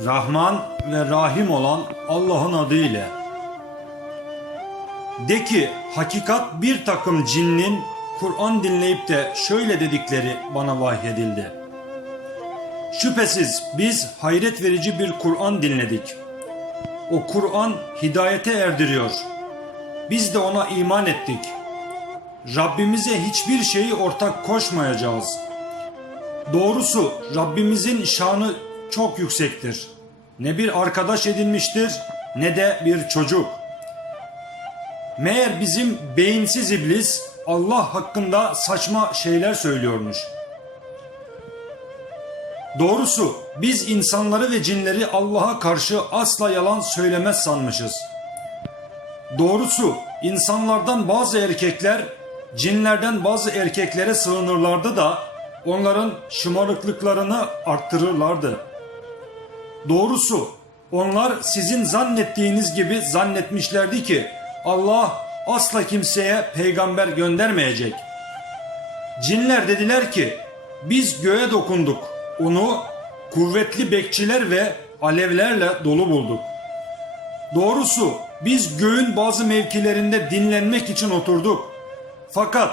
Rahman ve Rahim olan Allah'ın adıyla. De ki hakikat bir takım cinnin Kur'an dinleyip de şöyle dedikleri bana vahyedildi. Şüphesiz biz hayret verici bir Kur'an dinledik. O Kur'an hidayete erdiriyor. Biz de ona iman ettik. Rabbimize hiçbir şeyi ortak koşmayacağız. Doğrusu Rabbimizin şanı çok yüksektir. Ne bir arkadaş edinmiştir ne de bir çocuk. Meğer bizim beyinsiz iblis Allah hakkında saçma şeyler söylüyormuş. Doğrusu biz insanları ve cinleri Allah'a karşı asla yalan söylemez sanmışız. Doğrusu insanlardan bazı erkekler cinlerden bazı erkeklere sığınırlardı da onların şımarıklıklarını arttırırlardı. Doğrusu onlar sizin zannettiğiniz gibi zannetmişlerdi ki Allah asla kimseye peygamber göndermeyecek. Cinler dediler ki biz göğe dokunduk. Onu kuvvetli bekçiler ve alevlerle dolu bulduk. Doğrusu biz göğün bazı mevkilerinde dinlenmek için oturduk. Fakat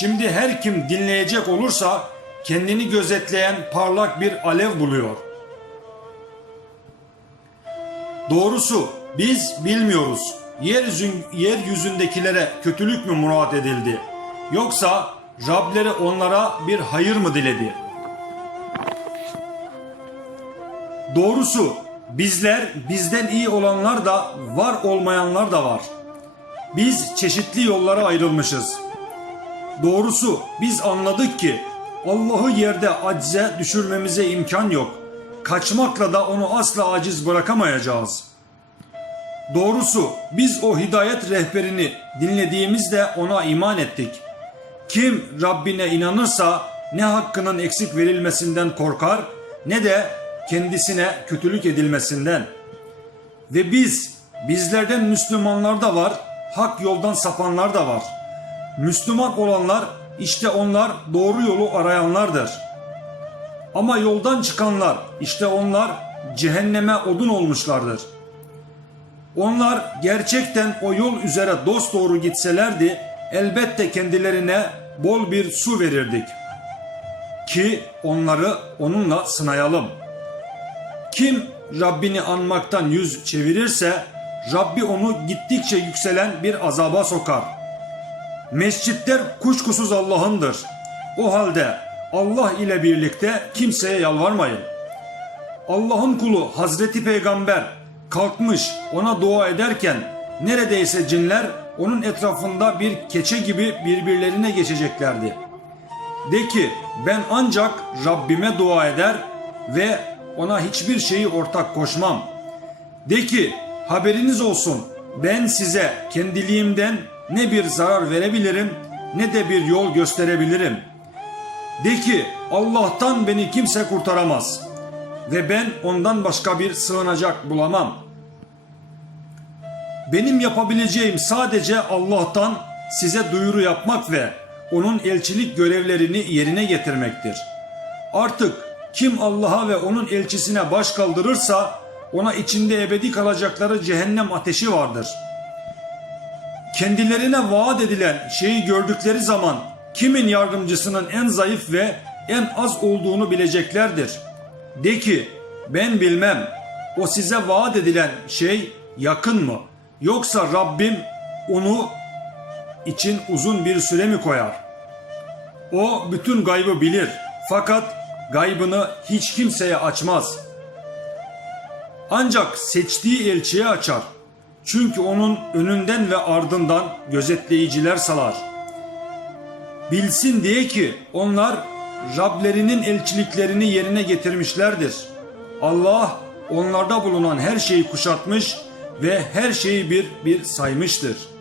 şimdi her kim dinleyecek olursa kendini gözetleyen parlak bir alev buluyor. Doğrusu biz bilmiyoruz. Yeryüzün, yeryüzündekilere kötülük mü murat edildi? Yoksa Rableri onlara bir hayır mı diledi? Doğrusu bizler bizden iyi olanlar da var olmayanlar da var. Biz çeşitli yollara ayrılmışız. Doğrusu biz anladık ki Allah'ı yerde acize düşürmemize imkan yok. Kaçmakla da onu asla aciz bırakamayacağız. Doğrusu biz o hidayet rehberini dinlediğimizde ona iman ettik. Kim Rabbine inanırsa ne hakkının eksik verilmesinden korkar ne de kendisine kötülük edilmesinden. Ve biz, bizlerden Müslümanlar da var, hak yoldan sapanlar da var. Müslüman olanlar işte onlar doğru yolu arayanlardır. Ama yoldan çıkanlar işte onlar cehenneme odun olmuşlardır. Onlar gerçekten o yol üzere dost doğru gitselerdi elbette kendilerine bol bir su verirdik. Ki onları onunla sınayalım. Kim Rabbini anmaktan yüz çevirirse Rabbi onu gittikçe yükselen bir azaba sokar. Mescitler kuşkusuz Allah'ındır. O halde Allah ile birlikte kimseye yalvarmayın. Allah'ın kulu Hazreti Peygamber kalkmış ona dua ederken neredeyse cinler onun etrafında bir keçe gibi birbirlerine geçeceklerdi. De ki ben ancak Rabbime dua eder ve ona hiçbir şeyi ortak koşmam. De ki haberiniz olsun ben size kendiliğimden ne bir zarar verebilirim ne de bir yol gösterebilirim. De ki Allah'tan beni kimse kurtaramaz ve ben ondan başka bir sığınacak bulamam. Benim yapabileceğim sadece Allah'tan size duyuru yapmak ve onun elçilik görevlerini yerine getirmektir. Artık kim Allah'a ve onun elçisine baş kaldırırsa ona içinde ebedi kalacakları cehennem ateşi vardır. Kendilerine vaat edilen şeyi gördükleri zaman kimin yardımcısının en zayıf ve en az olduğunu bileceklerdir. De ki ben bilmem o size vaat edilen şey yakın mı yoksa Rabbim onu için uzun bir süre mi koyar? O bütün gaybı bilir fakat gaybını hiç kimseye açmaz. Ancak seçtiği elçiye açar. Çünkü onun önünden ve ardından gözetleyiciler salar. Bilsin diye ki onlar Rablerinin elçiliklerini yerine getirmişlerdir. Allah onlarda bulunan her şeyi kuşatmış ve her şeyi bir bir saymıştır.''